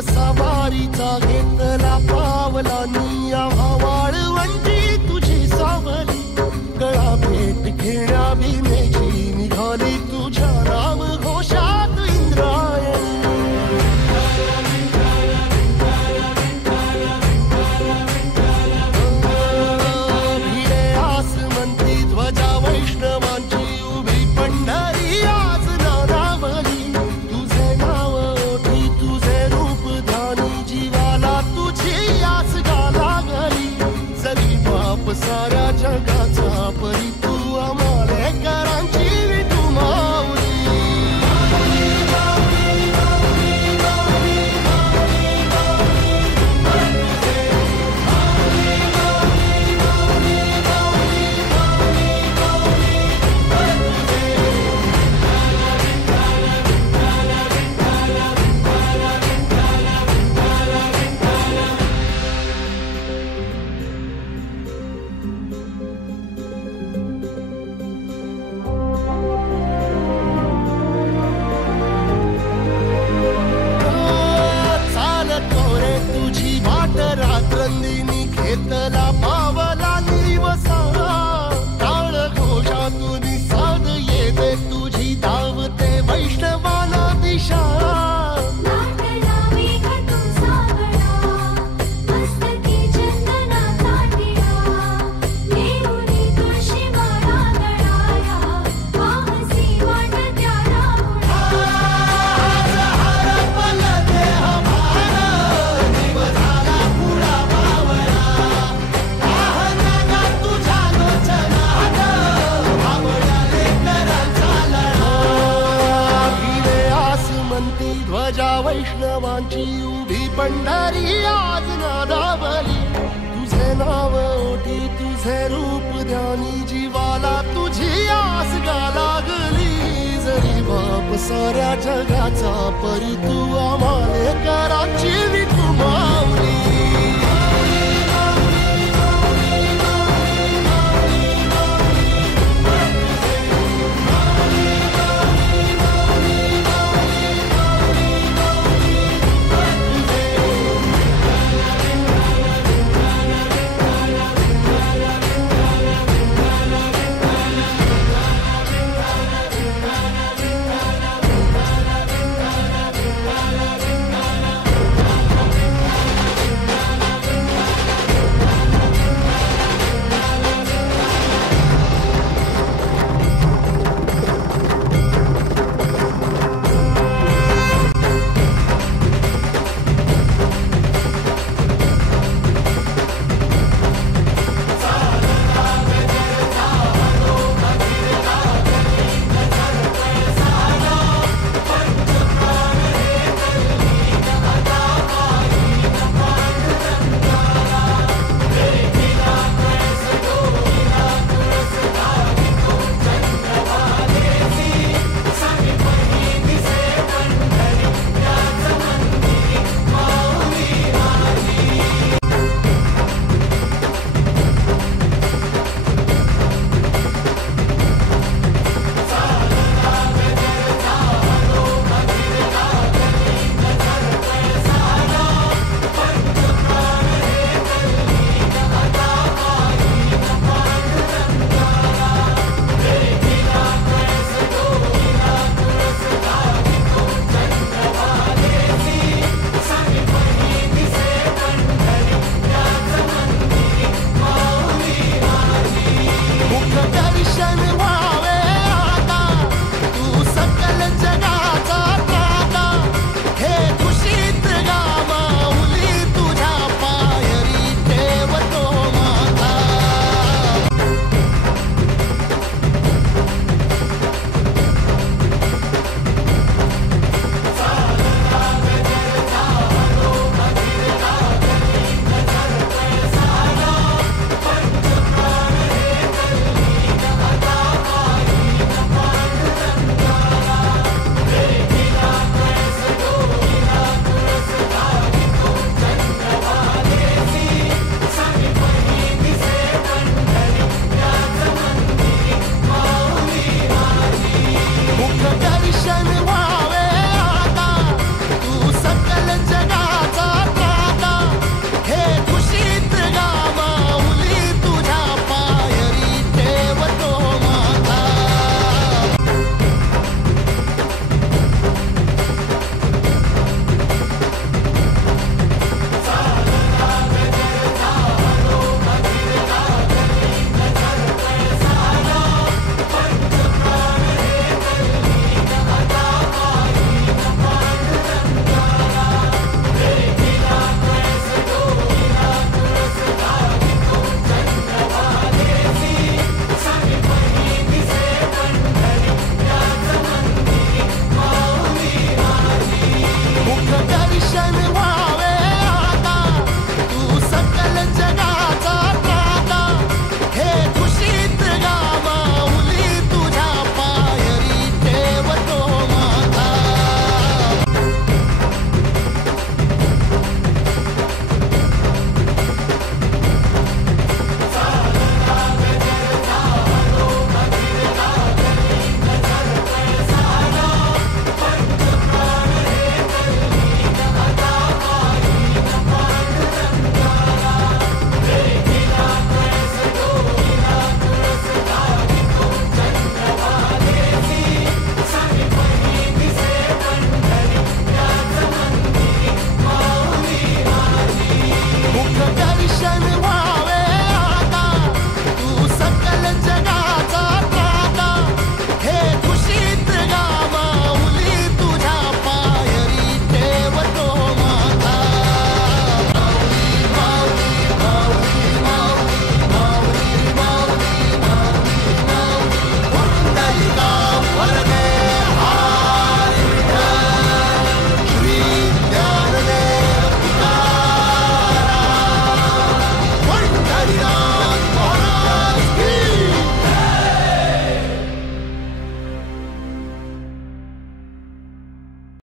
सवारीचा घेतला पावला निया वाळवंटी तुझी सावली गळा भेट घेण्या भीमेची निघाली तुझ्या राम घोषात इंद्रायणी भिडे आसमंती ध्वजा वैष्णवांची उभी पंढरी आज नादावली तुझे नाव ओठी तुझे रूप ध्यानी जीवाला तुझी आस गाला गली जरी बाप साऱ्या जगाचा परी तू आमालेकरांची विठू माऊली रात्रंदिनी घेतला पावला निवसा टाळ घोषातून साध येते तुझी धावते वैष्णवाला दिशा ध्वजा वैष्णवांची उभी पंढरी आज नादावली तुझे नाव ओठी तुझे रूप ध्यानी जीवाला तुझी आस गा लागली जरी बाप साऱ्या जगाचा परी तू आम्हाले करा